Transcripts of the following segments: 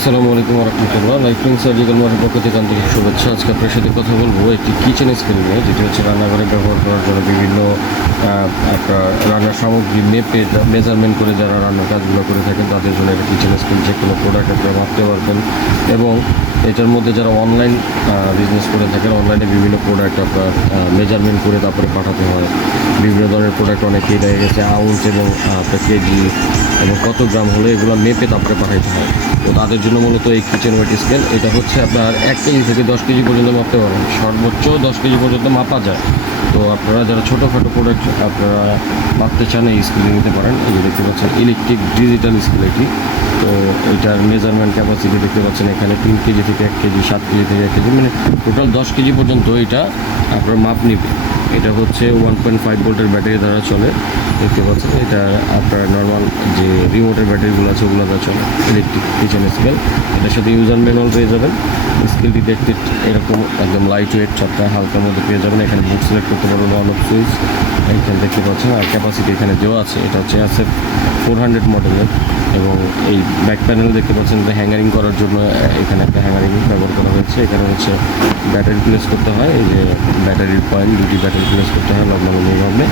আসসালামু আলাইকুম রহমতুল্লাহ লাইফলিং সার্জিক্যাল মার্টের পক্ষ থেকে আন্তরিক শুভেচ্ছা। আজকে আপনার সাথে কথা বলব একটি কিচেন স্কেল নিয়ে, যেটি হচ্ছে রান্নাঘরে ব্যবহার করার জন্য বিভিন্ন আপনার রান্নার সামগ্রী মেপে মেজারমেন্ট করে যারা রান্নার কাজগুলো করে থাকেন, তাদের জন্য একটা কিচেন স্কেল যে কোনো প্রোডাক্ট আপনারা মাপতে পারবেন। এবং এটার মধ্যে যারা অনলাইন বিজনেস করে থাকেন অনলাইনে বিভিন্ন প্রোডাক্ট আপনার মেজারমেন্ট করে তারপরে পাঠাতে হয়। বিভিন্ন ধরনের প্রোডাক্ট অনেকেই দেখা গেছে, আউন্স এবং আপনার কেজি এবং কত গ্রাম হলে এগুলো মেপে তারপরে পাঠাইতে হয়। তো তাদের জন্য মূলত এই কিচেন ওয়েট স্কেল এটা হচ্ছে আপনার এক কেজি থেকে দশ কেজি পর্যন্ত মাপতে পারেন সর্বোচ্চ দশ কেজি পর্যন্ত মাপা যায়। তো আপনারা যারা ছোটোখাটো প্রোডাক্ট আপনারা মাপতে চান, এই স্কেলে নিতে পারেন। এই যে দেখতে পাচ্ছেন ইলেকট্রিক ডিজিটাল স্কেল এটি। তো এটার মেজারমেন্ট ক্যাপাসিটি দেখতে পাচ্ছেন, এখানে তিন কেজি থেকে এক কেজি, সাত কেজি থেকে এক কেজি মানে টোটাল দশ কেজি পর্যন্ত এটা আপনার মাপ নিবে। এটা হচ্ছে ওয়ান পয়েন্ট ফাইভ ভোল্টের ব্যাটারি দ্বারা চলে। দেখতে পাচ্ছেন, এটা আপনার যে রিমোটের ব্যাটারিগুলো আছে, ওগুলো চলে ইলেকট্রিক কিচেন স্কেল এটার সাথে ইউজার ম্যানুয়াল পেয়ে যাবেন। স্কেলটি দেখতে এরকম একদম লাইট ওয়েট চারটা হালকার মধ্যে পেয়ে যাবেন। এখানে বুক সিলেক্ট করতে পারবেন অন অফ সুইচ এখানে দেখতে পাচ্ছেন, আর ক্যাপাসিটি এখানে দেওয়া আছে। এটা হচ্ছে আছে ফোর হান্ড্রেড মডেলের এবং এই ব্যাক প্যানেল দেখতে পাচ্ছেন, এটা হ্যাঙ্গারিং করার জন্য এখানে একটা হ্যাঙ্গারিং ব্যবহার করা হয়েছে। এখানে হচ্ছে ব্যাটারি প্লেস করতে হয়। এই যে ব্যাটারির পয়েন্ট দুটি ব্যাটারি প্লেস করতে হয় লগ্ন এইভাবে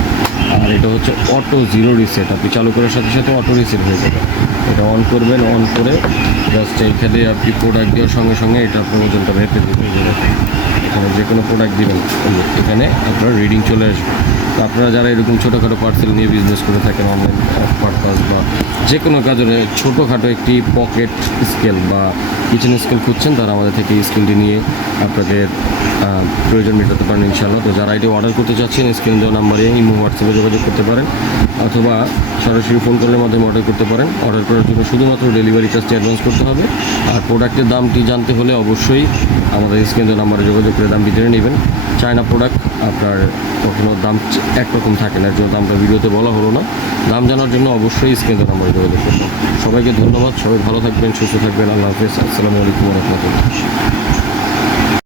আর এটা হচ্ছে অটো জিরো রিসেট আপনি চালু করার সাথে সাথে অটো রিসেট হয়ে যাবে। এটা অন করবেন অন করে জাস্ট এইখানে আপনি প্রোডাক্ট দেওয়ার সঙ্গে সঙ্গে এটা ওজনটা যে এখানে যে কোনো প্রোডাক্ট দেবেন, এখানে আপনার রিডিং চলে আসবে। তো আপনারা যারা এরকম ছোটোখাটো পার্সেল নিয়ে বিজনেস করে থাকেন অনলাইন পারপাস বা যে কোনো কাজে ছোটোখাটো একটি পকেট স্কেল বা কিচেন স্কিল খুঁজছেন, তারা আমাদের থেকে স্কেলটি নিয়ে আপনাদের প্রয়োজন মেটাতে পারেন ইনশাআল্লাহ। তো যারা এটি অর্ডার করতে চাচ্ছেন স্ক্রিন দেওয়া নাম্বারে ইমো হোয়াটসঅ্যাপে যোগাযোগ করতে পারেন, অথবা সরাসরি ফোন কলের মাধ্যমে অর্ডার করতে পারেন। অর্ডার করার জন্য শুধুমাত্র ডেলিভারি চার্জটি অ্যাডভান্স করতে হবে। আর প্রোডাক্টের দামটি জানতে হলে অবশ্যই আমাদের স্ক্রিন দেওয়া নাম্বারে যোগাযোগ করে দাম বিতরে নেবেন। চায়না প্রোডাক্ট আপনার কখনো দাম একরকম থাকে না জন্য দামটা ভিডিওতে বলা হলো না। দাম জানার জন্য অবশ্যই স্ক্রিনের নাম্বারে যোগাযোগ করবেন সবাইকে ধন্যবাদ, সবাই ভালো থাকবেন, সুস্থ থাকবেন, আল্লাহ হাফিজ, আসসালামু আলাইকুম রহমতুল্লাহ।